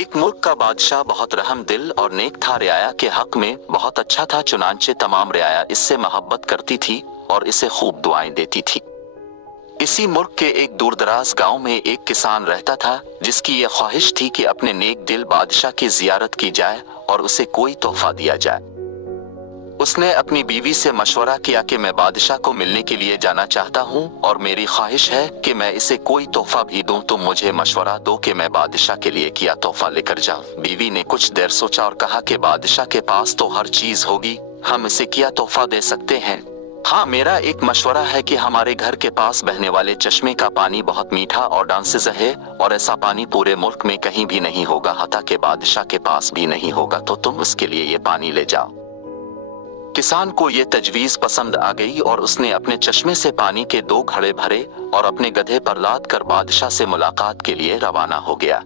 एक मुल्क का बादशाह बहुत रहम दिल और नेक था, रियाया के हक में बहुत अच्छा था, चुनांचे तमाम रियाया इससे मोहब्बत करती थी और इसे खूब दुआएं देती थी। इसी मुल्क के एक दूरदराज गांव में एक किसान रहता था जिसकी ये ख्वाहिश थी कि अपने नेक दिल बादशाह की जियारत की जाए और उसे कोई तोहफा दिया जाए। उसने अपनी बीवी से मशवरा किया कि मैं बादशाह को मिलने के लिए जाना चाहता हूँ और मेरी ख्वाहिश है कि मैं इसे कोई तोहफा भी दूं, तुम मुझे मशवरा दो कि मैं बादशाह के लिए क्या तोहफा लेकर जाऊं। बीवी ने कुछ देर सोचा और कहा कि बादशाह के पास तो हर चीज होगी, हम इसे क्या तोहफा दे सकते हैं। हाँ, मेरा एक मशवरा है कि हमारे घर के पास बहने वाले चश्मे का पानी बहुत मीठा और डांसेज है और ऐसा पानी पूरे मुल्क में कहीं भी नहीं होगा, हत्ता के बादशाह के पास भी नहीं होगा, तो तुम उसके लिए ये पानी ले जाओ। किसान को ये तजवीज पसंद आ गई और उसने अपने चश्मे से पानी के 2 घड़े भरे और अपने गधे पर लाद कर बादशाह से मुलाकात के लिए रवाना हो गया।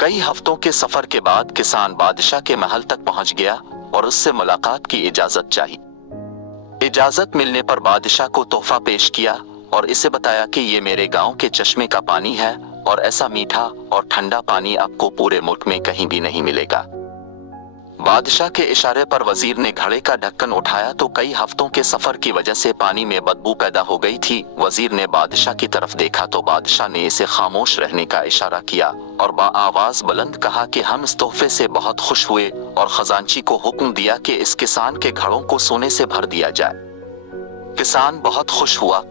कई हफ्तों के सफर के बाद किसान बादशाह के महल तक पहुंच गया और उससे मुलाकात की इजाजत चाही। इजाजत मिलने पर बादशाह को तोहफा पेश किया और इसे बताया कि ये मेरे गांव के चश्मे का पानी है और ऐसा मीठा और ठंडा पानी आपको पूरे मुल्क में कहीं भी नहीं मिलेगा। बादशाह के इशारे पर वजीर ने घड़े का ढक्कन उठाया तो कई हफ्तों के सफर की वजह से पानी में बदबू पैदा हो गई थी। वजीर ने बादशाह की तरफ देखा तो बादशाह ने इसे खामोश रहने का इशारा किया और आवाज बुलंद कहा कि हम इस तोहफे से बहुत खुश हुए और खजांची को हुक्म दिया कि इस किसान के घड़ों को सोने से भर दिया जाए। किसान बहुत खुश हुआ।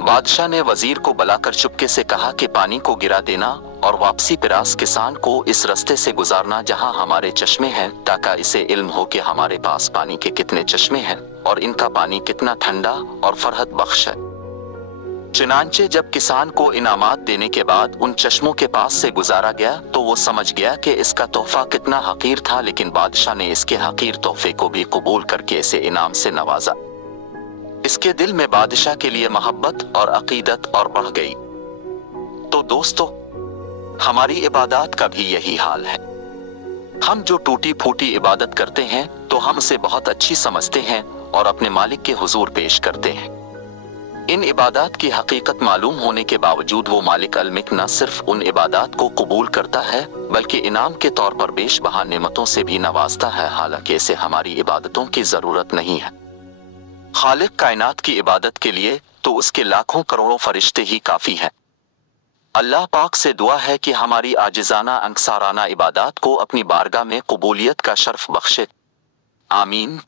बादशाह ने वजीर को बुलाकर चुपके से कहा कि पानी को गिरा देना और वापसी पिरास किसान को इस रास्ते से गुजारना जहां हमारे चश्मे हैं, ताकि इसे इल्म हो कि हमारे पास पानी के कितने चश्मे हैं और इनका पानी कितना ठंडा और फरहत बख्श है। चुनांचे जब किसान को इनामात देने के बाद उन चश्मों के पास से गुजारा गया तो वो समझ गया कि इसका तोहफा कितना हकीर था, लेकिन बादशाह ने इसके हकीर तोहफे को भी कबूल करके इसे इनाम से नवाजा। इसके दिल में बादशाह के लिए मोहब्बत और अकीदत और बढ़ गई। तो दोस्तों, हमारी इबादत का भी यही हाल है। हम जो टूटी फूटी इबादत करते हैं तो हम उसे बहुत अच्छी समझते हैं और अपने मालिक के हुजूर पेश करते हैं। इन इबादत की हकीकत मालूम होने के बावजूद वो मालिक अलमिक न सिर्फ उन इबादत को कबूल करता है बल्कि इनाम के तौर पर बेशबहा नेमतों से भी नवाजता है, हालांकि इसे हमारी इबादतों की जरूरत नहीं है। खालिक कायनात की इबादत के लिए तो उसके लाखों करोड़ों फरिश्ते ही काफी हैं। अल्लाह पाक से दुआ है कि हमारी आजिजाना अंकसाराना इबादत को अपनी बारगाह में कबूलियत का शर्फ बख्शे। आमीन।